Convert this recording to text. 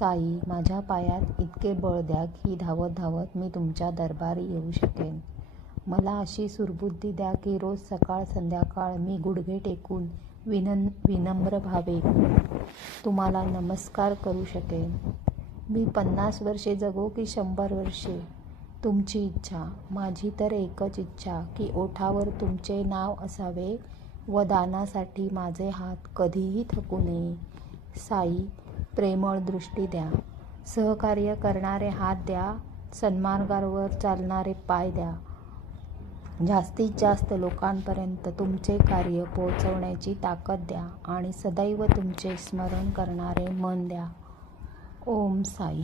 साई, माझ्या पायात इतके बळ द्या की धावत धावत मी तुमच्या दरबारी येऊ शकेन. मला अशी सुरबुद्धी द्या की रोज सकाळ संध्याकाळ मी गुडघे टेकून विनम्र भावे तुम्हाला नमस्कार करू शकेन. मी 50 वर्षे जगो की 100 वर्षे, तुमची इच्छा. माझी तर एकच इच्छा की ओठावर तुमचे नाव असावे व दानासाठी माझे हात कधीही थकू नये. साई, प्रेमळ दृष्टी द्या, सहकार्य करणारे हात द्या, सन्मार्गावर चालणारे पाय द्या. जास्तीत जास्त लोकांपर्यंत तुमचे कार्य पोहोचवण्याची ताकद द्या आणि सदैव तुमचे स्मरण करणारे मन द्या. ओम साई.